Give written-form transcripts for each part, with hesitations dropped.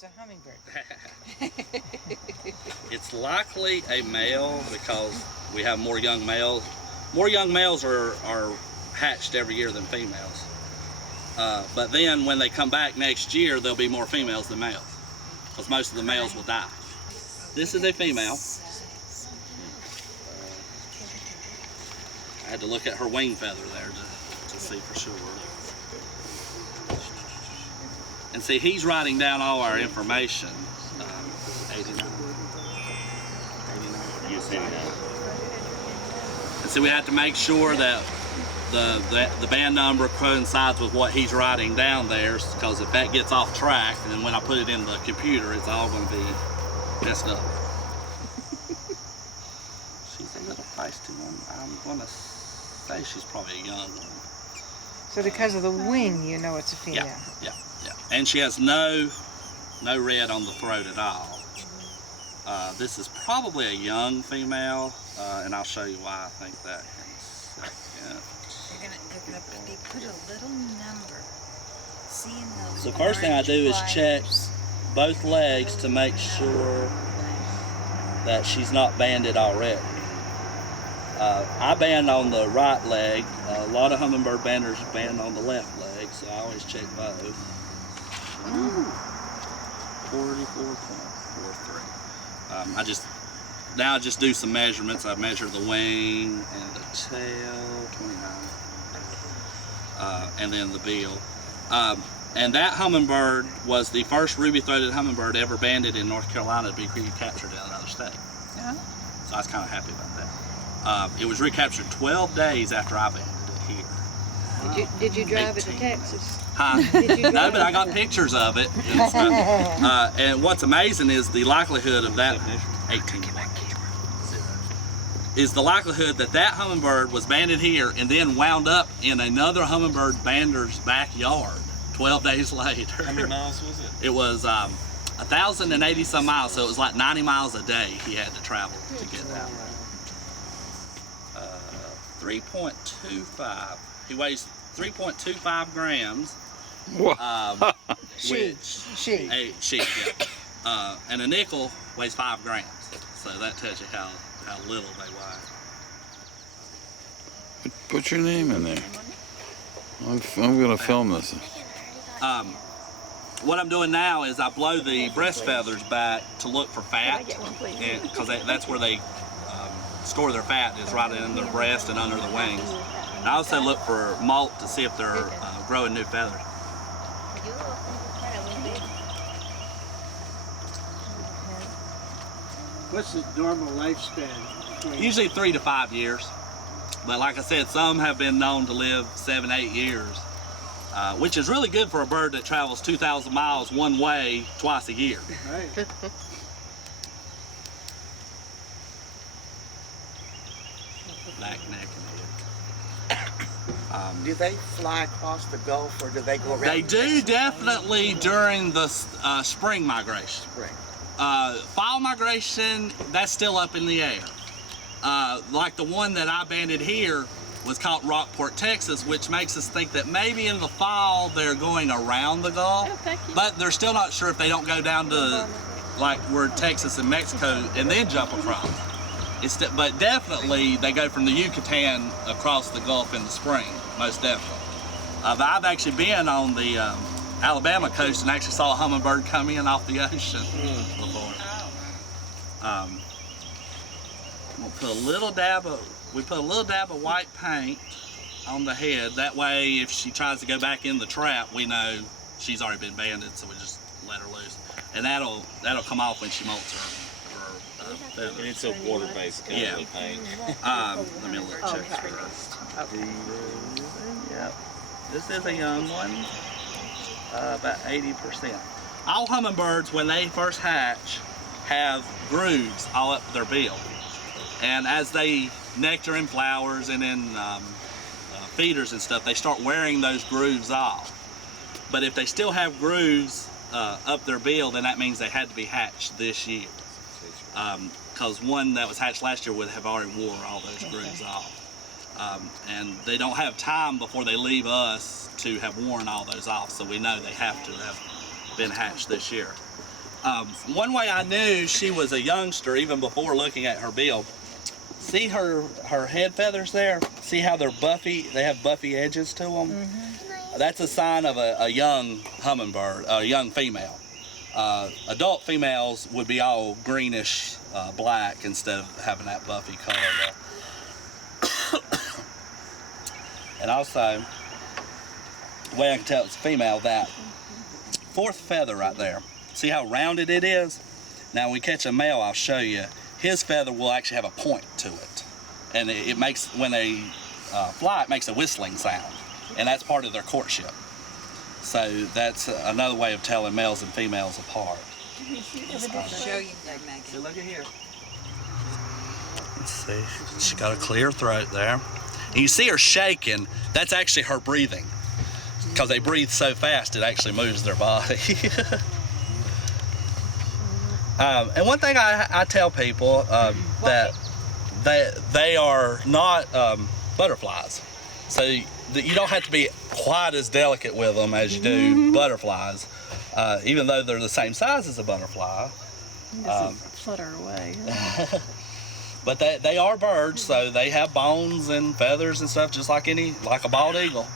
it's a hummingbird. It's likely a male because we have more young males. More young males are hatched every year than females. But then when they come back next year, there'll be more females than males because most of the males will die. This is a female. I had to look at her wing feather there to see for sure. And see, he's writing down all our information. 89. Yes, 89. And so we have to make sure that the band number coincides with what he's writing down there, because if that gets off track, then when I put it in the computer, it's all going to be messed up. She's a little feisty one. I'm going to say she's probably a young one. So because of the wing, you know it's a female. Yeah. And she has no red on the throat at all. This is probably a young female, and I'll show you why I think that in a second. They put a little number. Seeing those. So first thing I do is check both legs to make sure that she's not banded already. I band on the right leg. A lot of hummingbird banders band on the left leg, so I always check both. 44.43. I just do some measurements. I measure the wing and the tail, 29, and then the bill. And that hummingbird was the first ruby-throated hummingbird ever banded in North Carolina to be recaptured in another state. Yeah. So I was kind of happy about that. It was recaptured 12 days after I banded it here. Did you drive it to Texas? Huh? Did you No, but I got pictures of it. And what's amazing is the likelihood of that 18 is the likelihood that that hummingbird was banded here and then wound up in another hummingbird bander's backyard 12 days later. How many miles was it? It was 1,080 some miles, so it was like 90 miles a day he had to travel to get down there. 3.25. He weighs 3.25 grams. She. Yeah. And a nickel weighs 5 grams. So that tells you how little they weigh. Put your name in there. I'm going to film this. What I'm doing now is I blow the breast feathers back to look for fat, because that's where they store their fat, is right in their breast and under the wings. And I also look for molt to see if they're growing new feathers. What's the normal lifespan? Usually 3 to 5 years. But like I said, some have been known to live 7, 8 years, which is really good for a bird that travels 2,000 miles one way twice a year. Right. Black neck and head. Do they fly across the Gulf, or do they go around? They do definitely during the spring migration. Spring. Fall migration, that's still up in the air. Like the one that I banded here was caught in Rockport, Texas, which makes us think that maybe in the fall they're going around the Gulf, but they're still not sure if they don't go down to like where Texas and Mexico and then jump across. But definitely they go from the Yucatan across the Gulf in the spring, most definitely. But I've actually been on the Alabama coast and actually saw a hummingbird come in off the ocean before. We'll put a little dab of white paint on the head. That way, if she tries to go back in the trap, we know she's already been banded, so we just let her loose. And that'll come off when she molts her feathers. And it's a water-based kind of paint. Let me check first. Yep. This is a young one, about 80%. All hummingbirds, when they first hatch, have grooves all up their bill. And as they nectar in flowers and in feeders and stuff, they start wearing those grooves off. But if they still have grooves up their bill, then that means they had to be hatched this year. Because one that was hatched last year would have already wore all those grooves off. And they don't have time before they leave us to have worn all those off, so we know they have to have been hatched this year. One way I knew she was a youngster, even before looking at her bill, see her head feathers there? See how they're buffy? They have buffy edges to them? That's a sign of a young hummingbird, a young female. Adult females would be all greenish black instead of having that buffy color there. And also, the way I can tell it's a female, that fourth feather right there, see how rounded it is? Now when we catch a male, I'll show you, his feather will actually have a point to it. And it makes, when they fly, it makes a whistling sound. And that's part of their courtship. So that's another way of telling males and females apart. I'll show you there, Megan. So look at here. Let's see, she got a clear throat there. And you see her shaking, that's actually her breathing. Because they breathe so fast, it actually moves their body. And one thing I tell people that they are not butterflies. So you don't have to be quite as delicate with them as you do butterflies, even though they're the same size as a butterfly. Flutter away. But they are birds, so they have bones and feathers and stuff, just like a bald eagle.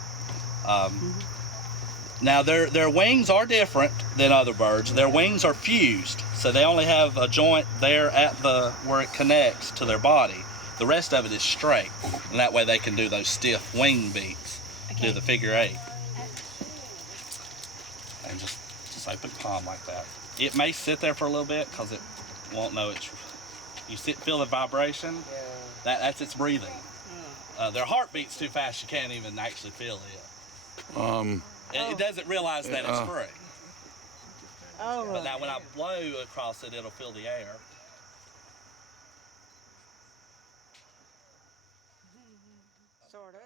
Now their wings are different than other birds. Their wings are fused, so they only have a joint there at where it connects to their body. The rest of it is straight, and that way they can do those stiff wing beats, do the figure 8. And just open palm like that. It may sit there for a little bit because it won't know it's. You feel the vibration? Yeah. That's its breathing. Their heart beats too fast, you can't even actually feel it. It doesn't realize that it's free. Oh. But now when I blow across it, it'll fill the air. Sort of.